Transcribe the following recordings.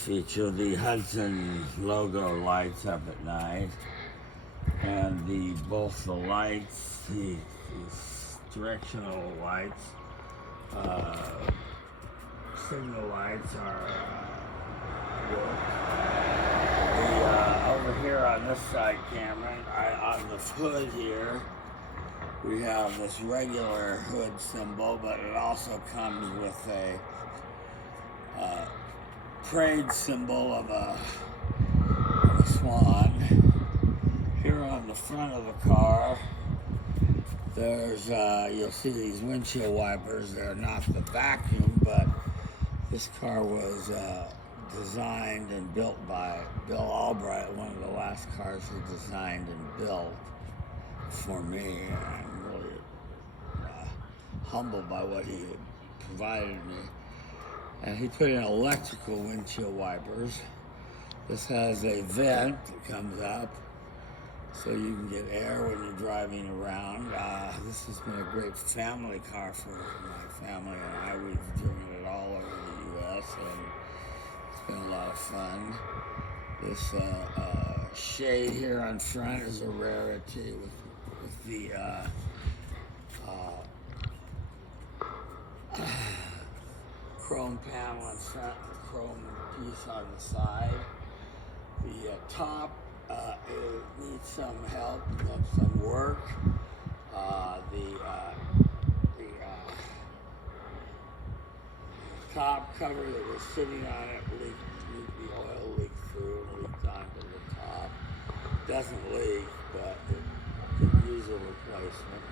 feature, the Hudson logo lights up at night, and both the lights, these directional lights, signal lights are over here on this side camera, on the hood here, we have this regular hood symbol, but it also comes with a trade symbol of a swan. Here on the front of the car, there's you'll see these windshield wipers. They're not the vacuum, but this car was designed and built by Bill Albright, one of the last cars he designed and built for me. And I'm really humbled by what he provided me. And he put in electrical windshield wipers. This has a vent that comes up so you can get air when you're driving around. This has been a great family car for my family and I. We've driven it all over the U.S. and it's been a lot of fun. This shade here on front is a rarity with the chrome panel in front, the chrome piece on the side. The top it needs some help, needs some work. The top cover that was sitting on it leaked, the oil leaked through and leaked onto the top. Doesn't leak, but it could use a replacement.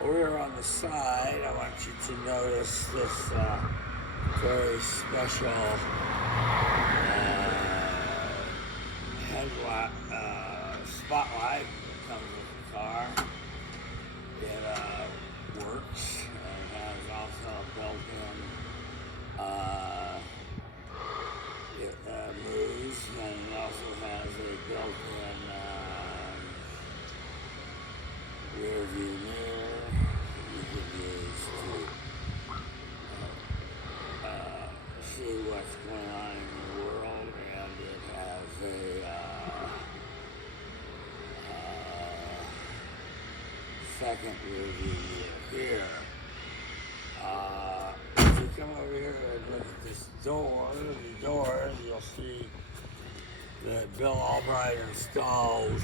Over here on the side, I want you to notice this very special headlight spotlight that comes with the car. It works and has also a built-in, it moves, and it also has a built-in rear view mirror you can use to see what's going on in the world, and it has a second rear view mirror here. If you come over here and look at this door, the doors, you'll see that Bill Albright installed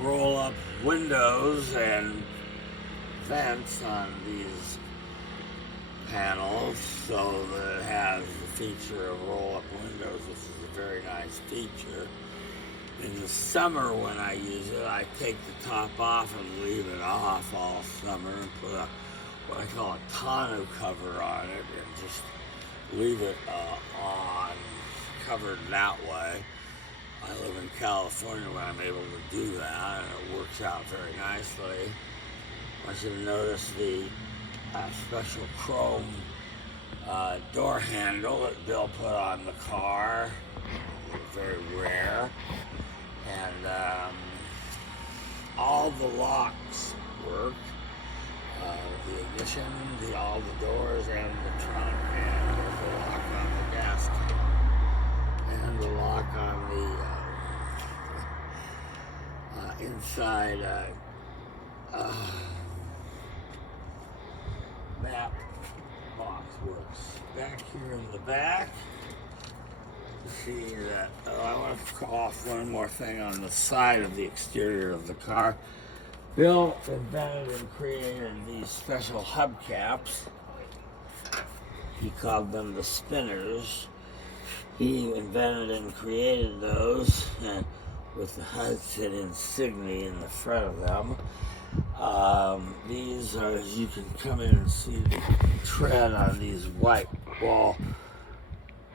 roll-up windows and vents on these panels, so that it has the feature of roll-up windows, which is a very nice feature. In the summer when I use it, I take the top off and leave it off all summer and put what I call a tonneau cover on it and just leave it on, covered that way. I live in California where I'm able to do that, and it works out very nicely. I want you to notice the special chrome door handle that Bill put on the car. Very rare. And all the locks work. The ignition, all the doors, and the trunk, and there's a lock on the gasket, and the lock on the inside map box works. Back here in the back, you see that, I want to call off one more thing on the side of the exterior of the car. Bill invented and created these special hubcaps. He called them the spinners. He invented and created those with the Hudson insignia in the front of them. These are, as you can come in and see the tread on these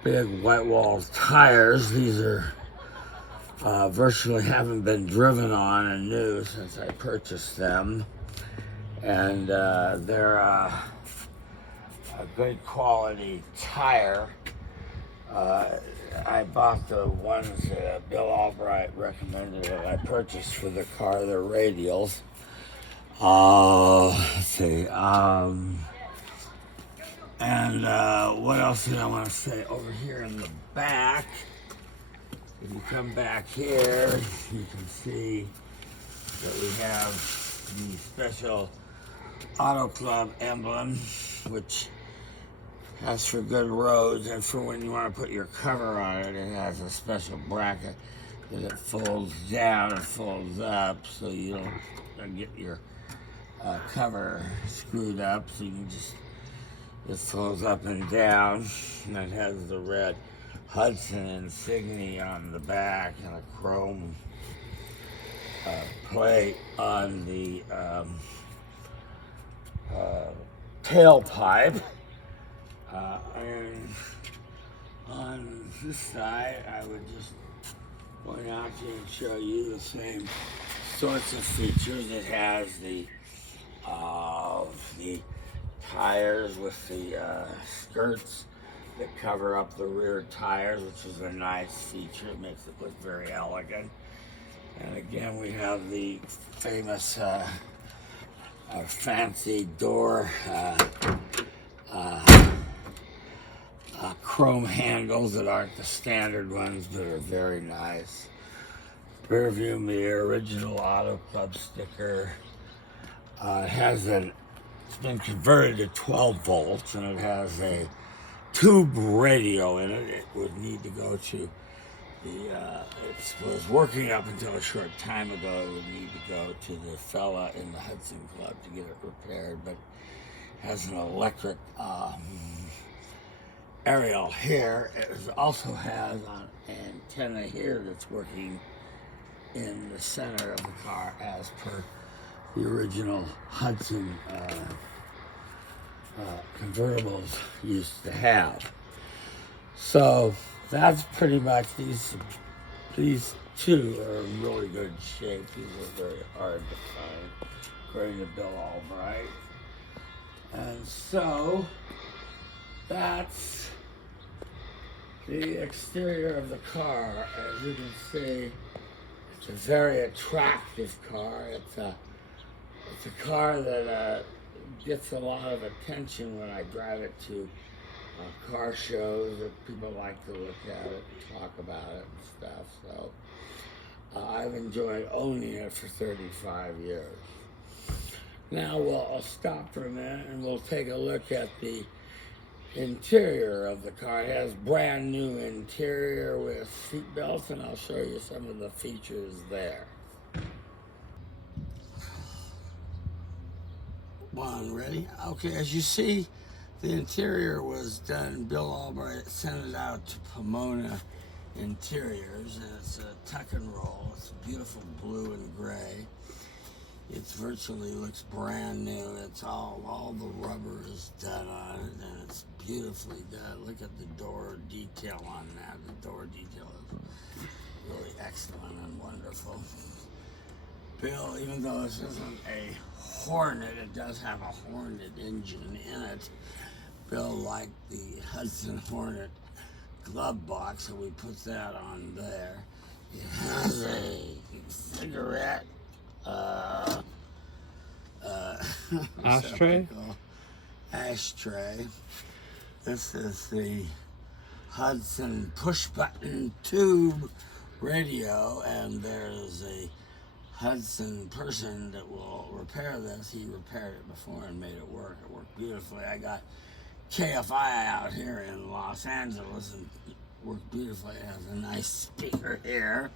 big white wall tires. These are virtually haven't been driven on and new since I purchased them, and they're a good quality tire. I bought the ones that Bill Albright recommended that I purchased for the car. They're radials. Let's see. And what else did I want to say? Over here in the back, if you come back here, you can see that we have the special Auto Club emblem, which has for good roads, and for when you want to put your cover on it, it has a special bracket that it folds down and folds up, so you don't get your cover screwed up. So you can just, it folds up and down, and it has the red Hudson insignia on the back and a chrome plate on the tailpipe. And on this side, I would just point out to you and show you the same sorts of features. It has the tires with the skirts that cover up the rear tires, which is a nice feature. It makes it look very elegant. And again, we have the famous fancy door chrome handles that aren't the standard ones, but are very nice. Rear view mirror, original Auto Club sticker. It's been converted to 12 volts, and it has a tube radio in it. It would need to go to it was working up until a short time ago. It would need to go to the fella in the Hudson Club to get it repaired, but it has an electric aerial here. It also has an antenna here that's working in the center of the car as per the original Hudson convertibles used to have. So that's pretty much, these two are in really good shape. These are very hard to find, according to Bill Albright. And so that's the exterior of the car. As you can see, it's a very attractive car. It's a car that gets a lot of attention when I drive it to car shows, that people like to look at it and talk about it and stuff. So I've enjoyed owning it for 35 years. Now I'll stop for a minute and we'll take a look at the interior of the car. It has brand new interior with seat belts, and I'll show you some of the features there. One, ready? Okay, as you see, the interior was done. Bill Albright sent it out to Pomona Interiors, and it's a tuck and roll. It's beautiful blue and gray. It virtually looks brand new. It's all the rubber is done on it, and it's beautifully done. Look at the door detail on that. The door detail is really excellent and wonderful. Bill, even though this isn't a Hornet, it does have a Hornet engine in it. Bill liked the Hudson Hornet glove box, so we put that on there. It has a cigarette ashtray. Ashtray. This is the Hudson push button tube radio, and there's a Hudson person that will repair this. He repaired it before and made it work. It worked beautifully. I got KFI out here in Los Angeles, and it worked beautifully. It has a nice speaker here.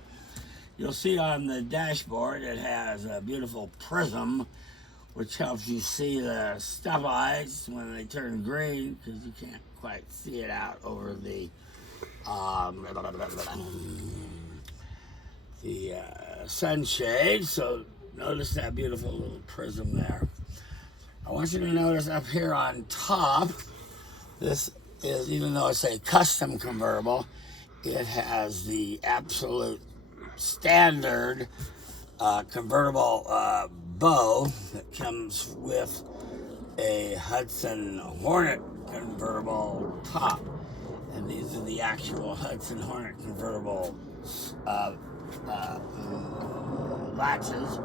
You'll see on the dashboard it has a beautiful prism, which helps you see the stop lights when they turn green, because you can't quite see it out over the sunshade. So notice that beautiful little prism there. I want you to notice up here on top, this is, even though it's a custom convertible, it has the absolute standard convertible bow that comes with a Hudson Hornet convertible top. And these are the actual Hudson Hornet convertible latches.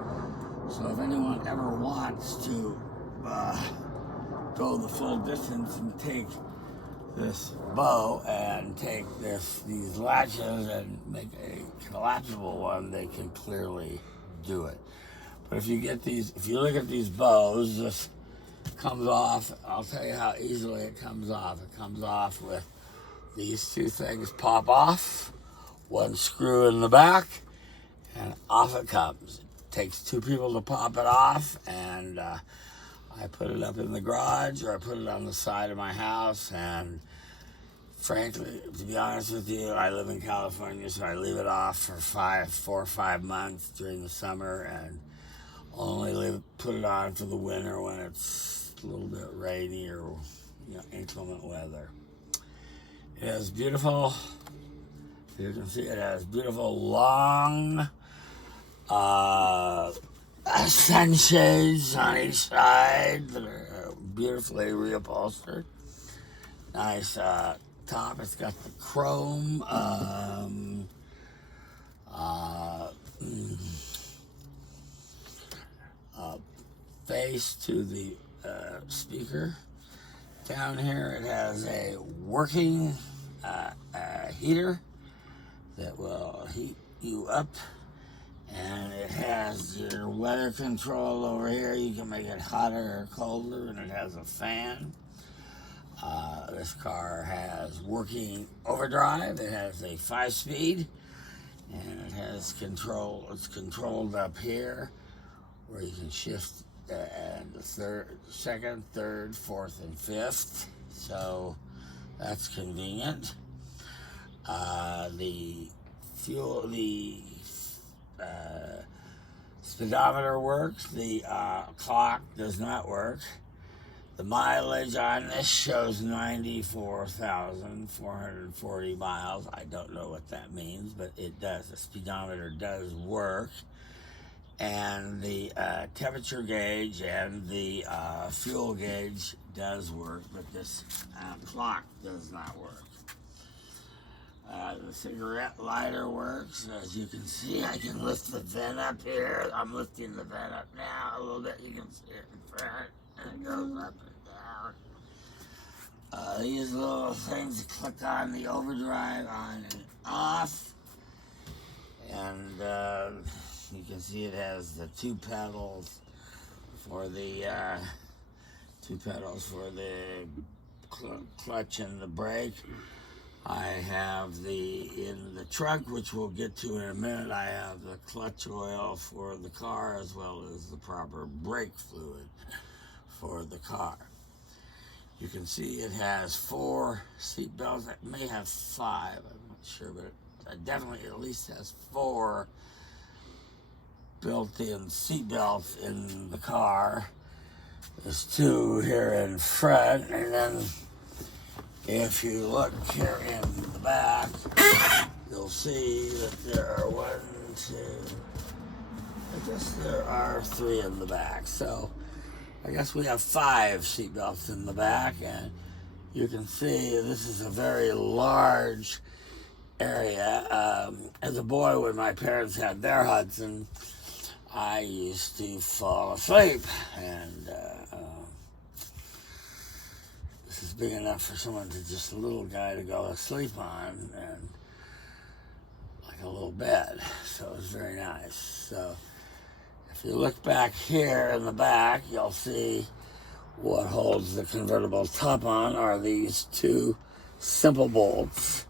So if anyone ever wants to go the full distance and take this bow and take these latches and make a collapsible one, they can clearly do it. But if you look at these bows, this comes off. I'll tell you how easily it comes off. It comes off with these two things pop off, one screw in the back, and off it comes. It takes two people to pop it off, and I put it up in the garage, or I put it on the side of my house, and frankly, to be honest with you, I live in California, so I leave it off for 4 or 5 months during the summer, and only put it on for the winter when it's a little bit rainy or inclement weather. It has beautiful, you can see it has beautiful long sunshades on each side that are beautifully reupholstered. Nice top. It's got the chrome face to the speaker. Down here it has a working heater that will heat you up, and it has your weather control over here. You can make it hotter or colder, and it has a fan. This car has working overdrive. It has a 5-speed, and it has control. It's controlled up here, where you can shift and the second, third, fourth, and fifth. So that's convenient. The speedometer works. The clock does not work. The mileage on this shows 94,440 miles. I don't know what that means, but it does. The speedometer does work. And the temperature gauge and the fuel gauge does work, but this clock does not work. The cigarette lighter works. As you can see, I can lift the vent up here. I'm lifting the vent up now a little bit. You can see it in front, and it goes up and down. These little things click on the overdrive on and off. And you can see it has the two pedals for the clutch and the brake. I have in the trunk, which we'll get to in a minute, I have the clutch oil for the car, as well as the proper brake fluid for the car. You can see it has 4 seat belts. It may have 5, I'm not sure, but it definitely at least has 4 built-in seat belts in the car. There's 2 here in front, and then if you look here in the back, you'll see that there are 1, 2, I guess there are 3 in the back. So I guess we have 5 seat belts in the back, and you can see this is a very large area. As a boy, when my parents had their Hudson, I used to fall asleep, and this is big enough for someone to just a little guy to go asleep on, and like a little bed. So it's very nice. So if you look back here in the back, you'll see what holds the convertible top on are these 2 simple bolts.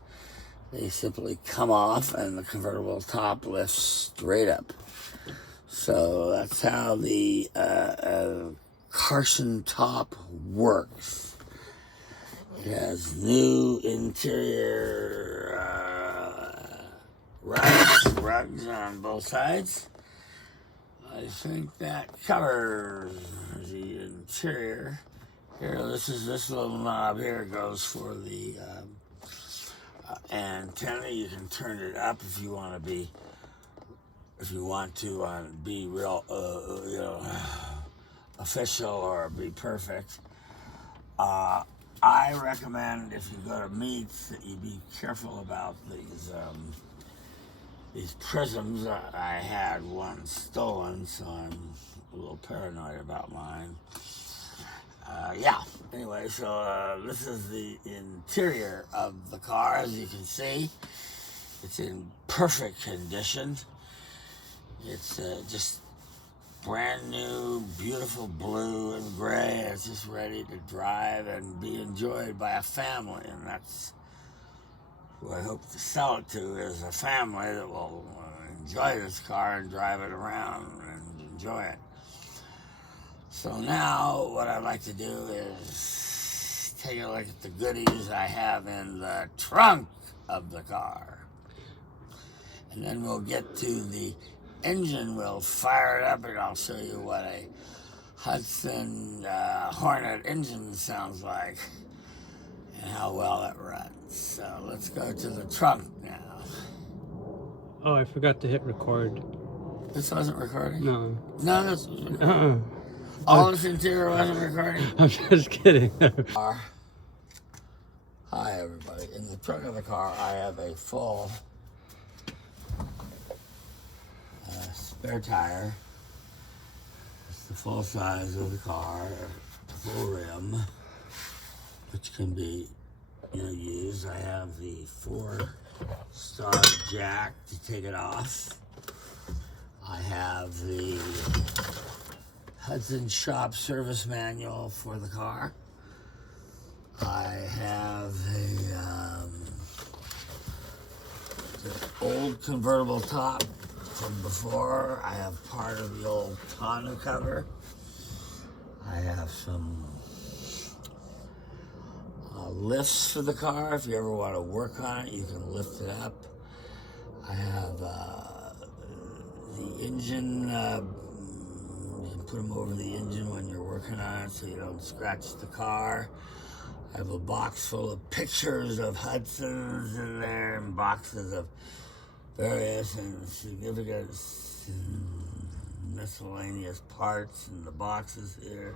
They simply come off, and the convertible top lifts straight up. So that's how the Carson top works. It has new interior rugs on both sides. I think that covers the interior. Here, this little knob here goes for the antenna. You can turn it up if you want to be real, official or be perfect. I recommend if you go to meets that you be careful about these prisms. I had one stolen, so I'm a little paranoid about mine. yeah. Anyway, so this is the interior of the car. As you can see, it's in perfect condition. It's just brand new, beautiful blue and gray. It's just ready to drive and be enjoyed by a family, and that's who I hope to sell it to, is a family that will enjoy this car and drive it around and enjoy it. So now what I'd like to do is take a look at the goodies I have in the trunk of the car. And then we'll get to the engine. We'll fire it up and I'll show you what a Hudson Hornet engine sounds like and how well it runs. So let's go to the trunk now. Oh, I forgot to hit record. This wasn't recording? No. No, this was recording. All this interior wasn't recording? I'm just kidding. Hi everybody. In the trunk of the car I have a full spare tire. It's the full size of the car, full rim, which can be used. I have the 4-star jack to take it off. I have the Hudson shop service manual for the car. I have the old convertible top from before. I have part of the old tonneau cover. I have some lifts for the car. If you ever want to work on it, you can lift it up. I have the engine. You can put them over the engine when you're working on it so you don't scratch the car. I have a box full of pictures of Hudsons in there and boxes of various and significant and miscellaneous parts in the boxes here.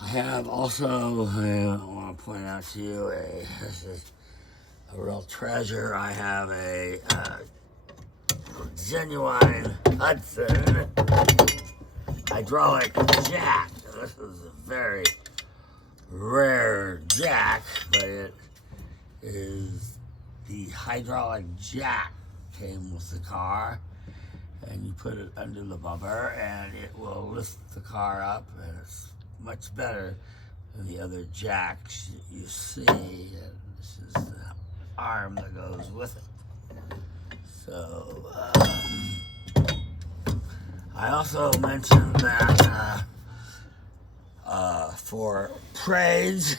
I have also, I want to point out to you, this is a real treasure. I have a genuine Hudson Hydraulic Jack. This is a very rare jack, but it is the hydraulic jack came with the car, and you put it under the bumper and it will lift the car up, and it's much better than the other jacks that you see, and this is the arm that goes with it. So I also mentioned that for parades,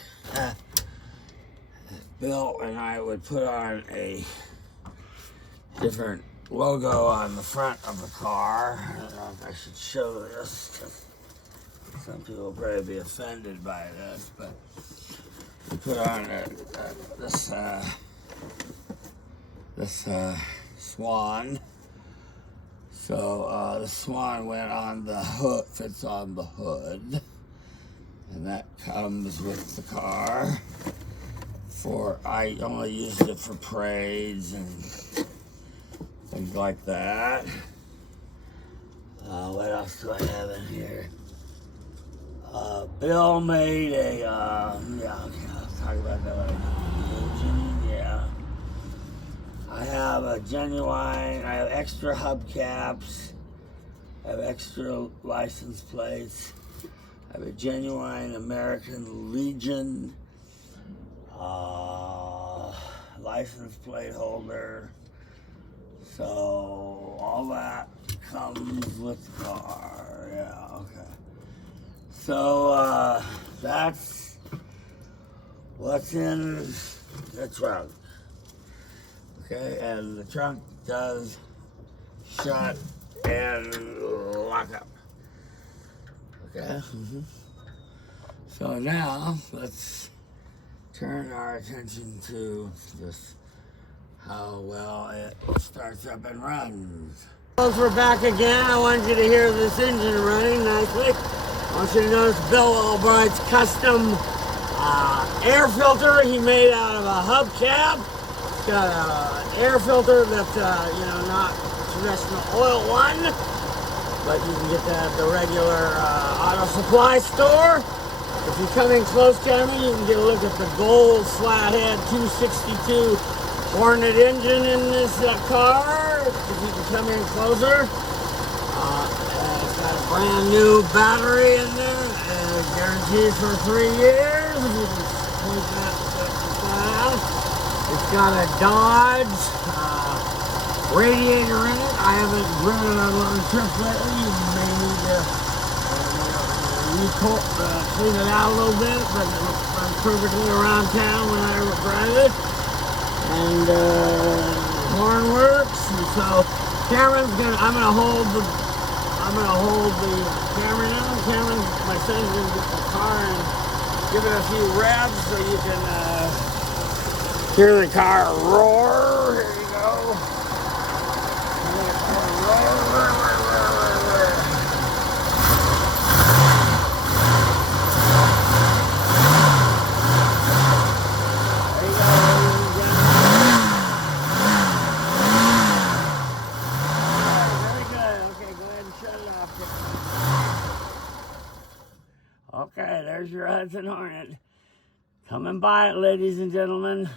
Bill and I would put on a different logo on the front of the car. I don't know if I should show this, because some people will probably be offended by this, but we put on this swan. So the swan went on the hood, fits on the hood, and that comes with the car. I only used it for parades and things like that. What else do I have in here? Bill made a, I'll talk about that later. Yeah. I have a genuine, I have extra hubcaps, I have extra license plates, I have a genuine American Legion license plate holder. So all that comes with the car. Yeah, okay. So that's what's in the trunk. Okay, and the trunk does shut and lock up. Okay. Mm-hmm. So now let's turn our attention to this, how well it starts up and runs. We're back again. I want you to hear this engine running nicely. I want you to notice Bill Albright's custom air filter he made out of a hubcap. It's got an air filter that's not traditional oil one, but you can get that at the regular auto supply store. If you come in close, gentlemen, you can get a look at the gold flathead 262 Hornet engine in this car. If you can come in closer. It's got a brand new battery in there, guaranteed for 3 years. If you can point that out. It's got a Dodge radiator in it. I haven't driven it on long trips lately. You may need to clean it out a little bit, but it runs perfectly around town when I drive it. And horn works. And so Cameron's I'm gonna hold the camera now. Cameron, my son's gonna get the car and give it a few revs so you can hear the car roar. Here you go. Okay, there's your Hudson Hornet. Come and buy it, ladies and gentlemen.